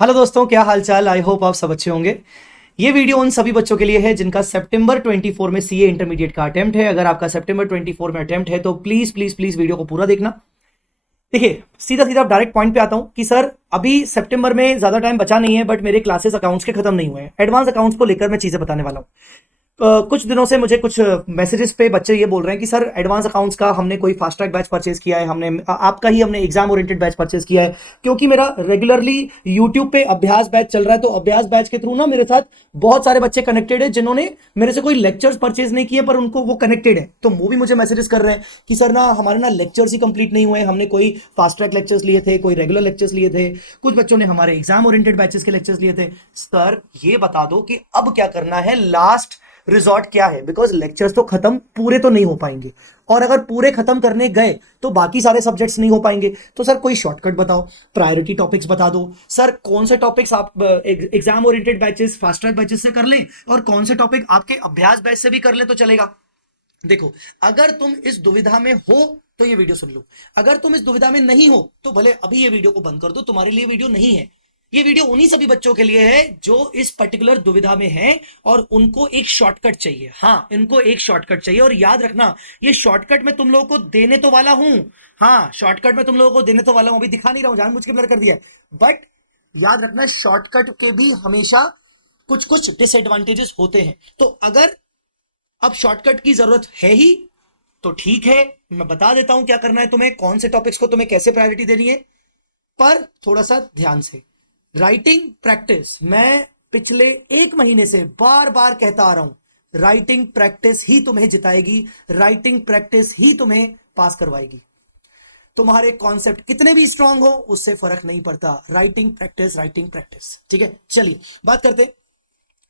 Hello दोस्तों, क्या हाल चाल। आई होप आप सब अच्छे होंगे। ये वीडियो उन सभी बच्चों के लिए है जिनका सितंबर 24 में सीए इंटरमीडिएट का अटेम्प्ट है। अगर आपका सितंबर 24 में अटेम्प्ट है तो प्लीज प्लीज प्लीज वीडियो को पूरा देखना। देखिए, सीधा सीधा डायरेक्ट पॉइंट पे आता हूं कि सर अभी सितंबर में ज्यादा टाइम बचा नहीं है, बट मेरे क्लासेस अकाउंट्स के खत्म नहीं हुए हैं। एडवांस अकाउंट्स को लेकर मैं चीजें बताने वाला हूं। कुछ दिनों से मुझे कुछ मैसेजेस पे बच्चे ये बोल रहे हैं कि सर एडवांस अकाउंट्स का हमने कोई फास्ट ट्रैक बैच परचेज किया है, हमने आपका ही हमने एग्जाम ओरिएंटेड बैच परचेज किया है। क्योंकि मेरा रेगुलरली यूट्यूब पे अभ्यास बैच चल रहा है, तो अभ्यास बैच के थ्रू ना मेरे साथ बहुत सारे बच्चे कनेक्टेड है जिन्होंने मेरे से कोई लेक्चर्स परचेज नहीं किए, पर उनको वो कनेक्टेड है। तो वो भी मुझे मैसेजेस कर रहे हैं कि सर ना हमारे ना लेक्चर्स ही कंप्लीट नहीं हुए, हमने कोई फास्ट ट्रैक लेक्चर्स लिए थे, कोई रेगुलर लेक्चर्स लिए थे, कुछ बच्चों ने हमारे एग्जाम ओरिएंटेड बैचेस के लेक्चर्स लिए थे। सर ये बता दो कि अब क्या करना है, लास्ट रिजॉर्ट क्या है। बिकॉज लेक्चर्स तो खत्म पूरे तो नहीं हो पाएंगे, और अगर पूरे खत्म करने गए तो बाकी सारे सब्जेक्ट्स नहीं हो पाएंगे। तो सर कोई शॉर्टकट बताओ, प्रायोरिटी टॉपिक्स बता दो। सर कौन से टॉपिक्स आप exam oriented batches fast track batches से कर लें, और कौन से टॉपिक आपके अभ्यास बैच से भी कर ले तो चलेगा। देखो, अगर तुम इस दुविधा में हो तो ये वीडियो सुन लो। अगर तुम इस दुविधा में नहीं हो तो भले अभी ये वीडियो को बंद कर दो, तुम्हारे लिए वीडियो नहीं है। ये वीडियो उन्हीं सभी बच्चों के लिए है जो इस पर्टिकुलर दुविधा में हैं और उनको एक शॉर्टकट चाहिए। हाँ, इनको एक शॉर्टकट चाहिए। और याद रखना, ये शॉर्टकट मैं तुम लोगों को देने तो वाला हूं। हाँ, शॉर्टकट मैं तुम लोगों को देने तो वाला हूं। अभी दिखा नहीं रहा हूं, जानबूझ के ब्लर कर दिया है। बट याद रखना, शॉर्टकट के भी हमेशा कुछ कुछ डिसएडवांटेजेस होते हैं। तो अगर अब शॉर्टकट की जरूरत है ही तो ठीक है, मैं बता देता हूं क्या करना है तुम्हें, कौन से टॉपिक्स को तुम्हें कैसे प्रायोरिटी देनी है। पर थोड़ा सा ध्यान से। राइटिंग प्रैक्टिस, मैं पिछले एक महीने से बार बार कहता आ रहा हूं, राइटिंग प्रैक्टिस ही तुम्हें जिताएगी, राइटिंग प्रैक्टिस ही तुम्हें पास करवाएगी। तुम्हारे कॉन्सेप्ट कितने भी स्ट्रांग हो उससे फर्क नहीं पड़ता। Writing practice, writing practice. ठीक है, चलिए बात करते हैं।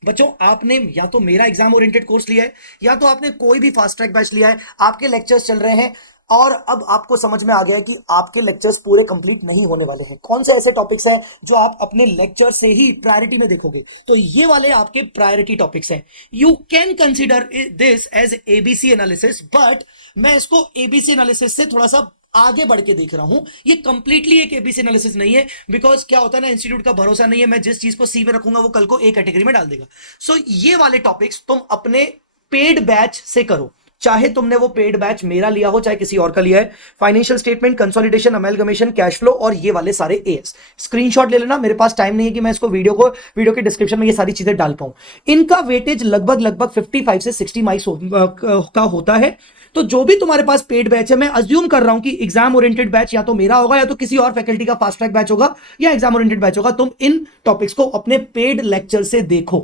बच्चों, आपने या तो मेरा एग्जाम ओरिएंटेड कोर्स लिया है या तो आपने कोई भी फास्ट ट्रैक बैच लिया है। आपके लेक्चर्स चल रहे हैं और अब आपको समझ में आ गया कि आपके लेक्चर्स पूरे कंप्लीट नहीं होने वाले हैं। कौन से ऐसे टॉपिक्स हैं जो आप अपने लेक्चर से ही प्रायोरिटी में देखोगे, तो ये वाले आपके प्रायोरिटी टॉपिक्स हैं। You can consider this as ABC analysis, but मैं इसको एबीसी एनालिसिस से थोड़ा सा आगे बढ़ के देख रहा हूं। ये कंप्लीटली एक एबीसी एनालिसिस नहीं है, बिकॉज क्या होता है ना, इंस्टीट्यूट का भरोसा नहीं है। मैं जिस चीज को सी में रखूंगा वो कल को ए कैटेगरी में डाल देगा। सो ये वाले टॉपिक्स तुम अपने पेड बैच से करो, चाहे तुमने वो पेड बैच मेरा लिया हो चाहे किसी और का लिया है। Financial statement, consolidation, amalgamation, cash flow और ये वाले सारे एएस स्क्रीनशॉट ले लेना। मेरे पास टाइम नहीं है कि मैं इसको वीडियो के डिस्क्रिप्शन में ये सारी चीजें डाल पाऊं। इनका वेटेज लगभग लगभग 55 से 60 मार्क्स का होता है। तो जो भी तुम्हारे पास पेड बैच है, मैं अज्यूम कर रहा हूं कि एग्जाम ओरिएंटेड बैच या तो मेरा होगा या तो किसी और फैकल्टी का फास्ट ट्रैक बैच होगा या एग्जाम ओरिएंटेड बैच होगा। तुम इन टॉपिक्स को अपने पेड लेक्चर से देखो,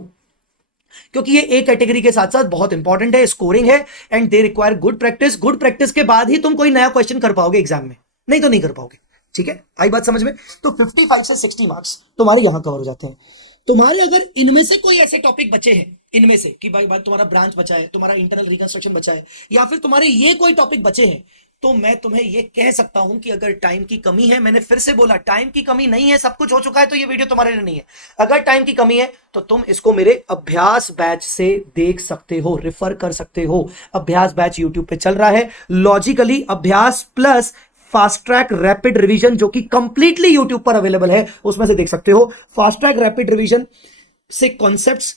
क्योंकि ये ए कैटेगरी के साथ साथ बहुत इंपॉर्टेंट है, स्कोरिंग है, and they require good practice. Good practice के बाद ही तुम कोई नया क्वेश्चन कर पाओगे एग्जाम में, नहीं तो नहीं कर पाओगे। ठीक है, आई बात समझ में। तो 55 से 60 मार्क्स तुम्हारे यहां कवर हो जाते हैं। तुम्हारे अगर इनमें से कोई ऐसे टॉपिक बचे हैं, इनमें से कि भाई तुम्हारा ब्रांच बचा है, तुम्हारा इंटरनल रिकंस्ट्रक्शन बचा है, या फिर तुम्हारे ये कोई टॉपिक बचे हैं, तो मैं तुम्हें ये कह सकता हूं कि अगर टाइम की कमी है, मैंने फिर से बोला टाइम की कमी नहीं है, सब कुछ हो चुका है, तो ये वीडियो तुम्हारे लिए नहीं है। अगर टाइम की कमी है तो तुम इसको मेरे अभ्यास बैच से देख सकते हो, रेफर कर सकते हो। अभ्यास बैच यूट्यूब पे चल रहा है, लॉजिकली अभ्यास plus fast track rapid revision, जो कि कंप्लीटली यूट्यूब पर अवेलेबल है, उसमें से देख सकते हो। फास्ट ट्रैक रैपिड रिवीजन से कॉन्सेप्ट्स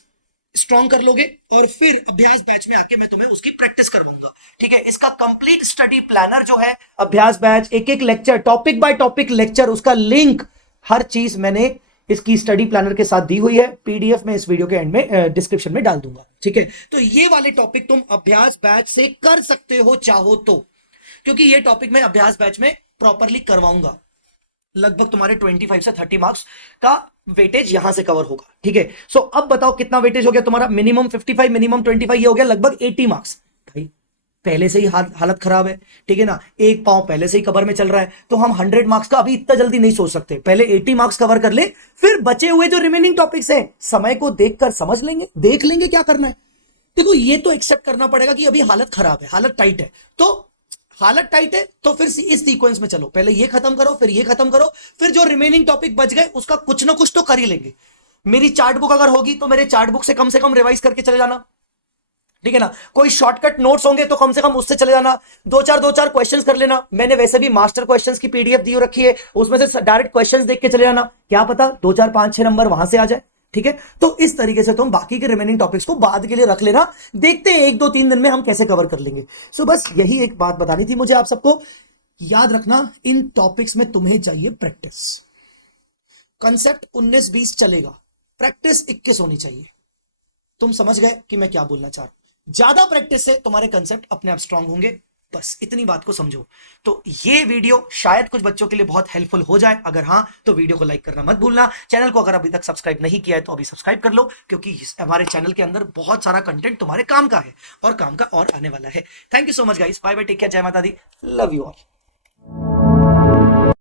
स्ट्रॉन्ग कर लोगे और फिर अभ्यास बैच में आके मैं तुम्हें उसकी प्रैक्टिस करवाऊंगा। ठीक है, इसका कंप्लीट स्टडी प्लानर जो है अभ्यास बैच, एक एक lecture, topic by topic lecture, उसका लिंक, हर चीज मैंने इसकी स्टडी प्लानर के साथ दी हुई है। पीडीएफ में इस वीडियो के एंड में डिस्क्रिप्शन में डाल दूंगा। ठीक है, तो ये वाले टॉपिक तुम अभ्यास बैच से कर सकते हो चाहो तो, क्योंकि ये टॉपिक मैं अभ्यास बैच में प्रॉपरली करवाऊंगा। लगभग तुम्हारे 25 से 30 मार्क्स का वेटेज यहां से कवर होगा। ठीक है, सो अब बताओ कितना वेटेज हो गया तुम्हारा। मिनिमम 55, मिनिमम 25, ये हो गया लगभग 80 मार्क्स। भाई पहले से ही हालत खराब है, ठीक है ना, एक पांव पहले से ही कवर में चल रहा है, तो हम 100 मार्क्स का अभी इतना जल्दी नहीं सोच सकते। पहले 80 मार्क्स कवर कर ले, फिर बचे हुए जो रिमेनिंग टॉपिक्स हैं समय को देखकर समझ लेंगे, देख लेंगे क्या करना है। देखो, ये तो एक्सेप्ट करना पड़ेगा कि अभी हालत खराब है, हालत टाइट है, तो हालत टाइट है तो फिर इस सीक्वेंस में चलो, पहले ये खत्म करो, फिर ये खत्म करो, फिर जो रिमेनिंग टॉपिक बच गए उसका कुछ ना कुछ तो कर ही लेंगे। मेरी चार्ट बुक अगर होगी तो मेरे चार्ट बुक से कम रिवाइज करके चले जाना। ठीक है ना। कोई शॉर्टकट नोट्स होंगे तो कम से कम उससे चले जाना, दो चार क्वेश्चंस कर लेना। मैंने वैसे भी मास्टर क्वेश्चंस की पीडीएफ दी रखी है, उसमें से डायरेक्ट क्वेश्चंस देख के चले जाना, क्या पता 2 4 5 6 नंबर वहां से आ जाए। ठीक है, तो इस तरीके से तुम बाकी के रिमेनिंग टॉपिक्स को बाद के लिए रख लेना, देखते हैं 1 2 3 दिन में हम कैसे कवर कर लेंगे। सो बस यही एक बात बतानी थी मुझे आप सबको। याद रखना, इन टॉपिक्स में तुम्हें चाहिए प्रैक्टिस। कंसेप्ट 19 20 चलेगा, प्रैक्टिस 21 होनी चाहिए। तुम समझ गए कि मैं क्या बोलना चाह रहा हूं। ज्यादा प्रैक्टिस से तुम्हारे कंसेप्ट अपने आप स्ट्रांग होंगे, बस इतनी बात को समझो। तो ये वीडियो शायद कुछ बच्चों के लिए बहुत हेल्पफुल हो जाए। अगर हाँ तो वीडियो को लाइक करना मत भूलना। चैनल को अगर अभी तक सब्सक्राइब नहीं किया है तो अभी सब्सक्राइब कर लो, क्योंकि हमारे चैनल के अंदर बहुत सारा कंटेंट तुम्हारे काम का है और काम का और आने वाला है। Thank you so much guys, bye bye, take care, जय माता दी, लव यू ऑल।